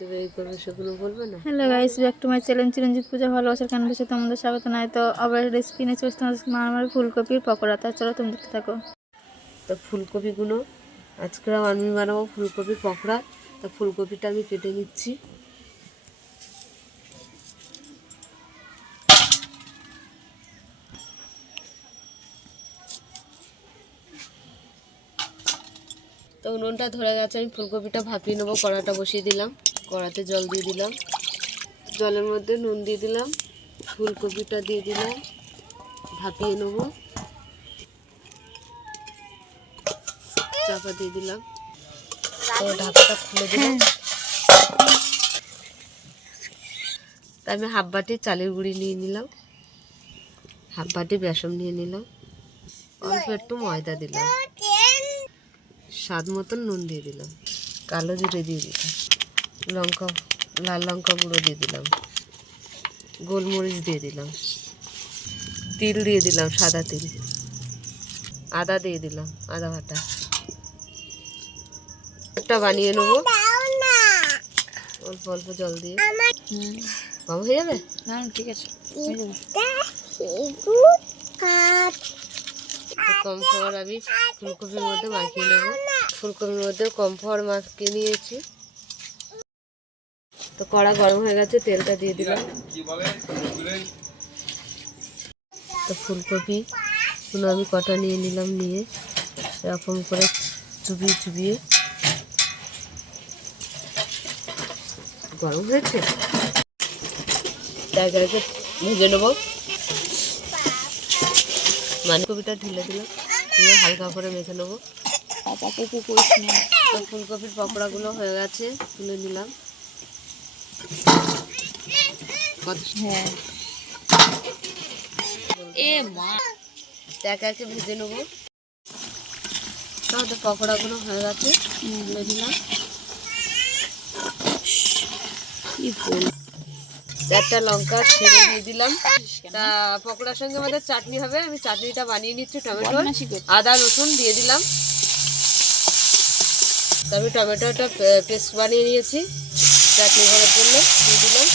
Hello guys, back to my channel Chiranjit Puja ভালোবাসার ক্যানভাসে তোমাদের স্বাগত। নাই তো আবার রেসিপি নিয়ে চলছে আমার ফুলকপির পকোড়া। তা চলো তুমি দেখতে থাকো। তো ফুলকপিগুলো আজকে আমি বানাবো ফুলকপির পকোড়া। তো ফুলকপিটা আমি কেটে নিচ্ছি। তো উনুনটা ধরে গেছে, আমি ফুলকপিটা ভাপিয়ে নেবো। কড়াটা বসিয়ে দিলাম, কড়াতে জল দিয়ে দিলাম, জলের মধ্যে নুন দিয়ে দিলাম, ফুলকপিটা দিয়ে দিলাম, ভাপিয়ে নেবো। চাপা দিয়ে দিলাম, তো ঢাকাটা খুলে দিলাম। তাই আমি হাফ বাটি চালের গুঁড়ি নিয়ে নিলাম, হাফ বাটি বেসন নিয়ে নিলাম, অল্প একটু ময়দা দিলাম, স্বাদ মতন নুন দিয়ে দিলাম, কালো জিরে দিয়ে দিলাম, লাল লঙ্কা গুঁড়ো দিয়ে দিলাম, গোলমরিচ দিয়ে দিলাম, তিল দিয়ে দিলাম, সাদা তিল, আদা দিয়ে দিলাম, আদা বাটা। একটা বানিয়ে নেবো অল্প অল্প জল দিয়ে। কম হয়ে যাবে না? ঠিক আছে, কমফোর আমি ফুলকপির মধ্যে মাখিয়ে নেবো। ফুলকপির মধ্যে কমফোর মাখিয়ে নিয়েছি। তো কড়া গরম হয়ে গেছে, তেলটা দিয়ে দিলাম। তো ফুলকপি আমি কটা নিয়ে নিলাম, নিয়ে এরকম করে চুবিয়ে চুবিয়ে, গরম হয়েছে জায়গায় ভেজে নেবো। কপিটা ঢেলে দিলাম, দিয়ে হালকা করে মেখে নেবো। তো ফুলকপির পকোড়াগুলো হয়ে গেছে, তুলে নিলাম। হ্যাঁ, একে একে ভেজে নেবো। তো পকোড়াগুলো হয়ে গেছে, তুলে দিলাম। একটা লঙ্কা ছিঁড়ে দিয়ে দিলাম। তা পকোড়ার সঙ্গে আমাদের চাটনি হবে, আমি চাটনিটা বানিয়ে নিচ্ছি। টমেটো, আদা, রসুন দিয়ে দিলাম। তো আমি টমেটোটা পেস্ট বানিয়ে নিয়েছি চাটনি করার জন্য, দিয়ে দিলাম।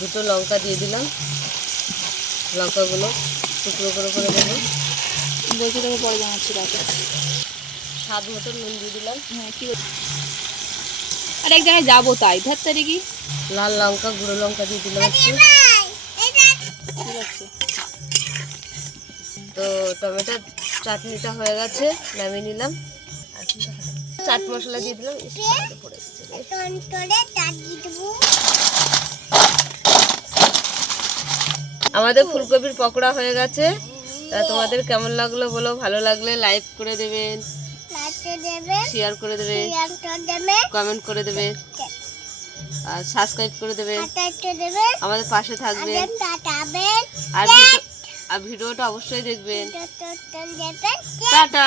দুটো লঙ্কা দিয়ে দিলাম, লঙ্কাগুলো টুকরো করে করে দেবো। বলছি তোকে পরে জানাচ্ছি। স্বাদ মতো নুন দিয়ে দিলাম। হ্যাঁ, কি আর এক জায়গায় যাবো, তাই ধার তারিখে লাল লঙ্কা, গুঁড়ো লঙ্কা দিয়ে দিলাম একটু। তো টমেটো চাটনিটা হয়ে গেছে, নামিয়ে নিলাম। চাট মশলা দিয়ে দিলাম। আমাদের ফুলকপির পকোড়া হয়ে গেছে। তা তোমাদের কেমন লাগলো বলো, ভালো লাগলে লাইক করে দেবেন, শেয়ার করে দেবেন, কমেন্ট করে দেবেন, আর সাবস্ক্রাইব করে দেবেন, আমাদের পাশে থাকবেন, আর ভিডিওটা অবশ্যই দেখবেন। টাটা।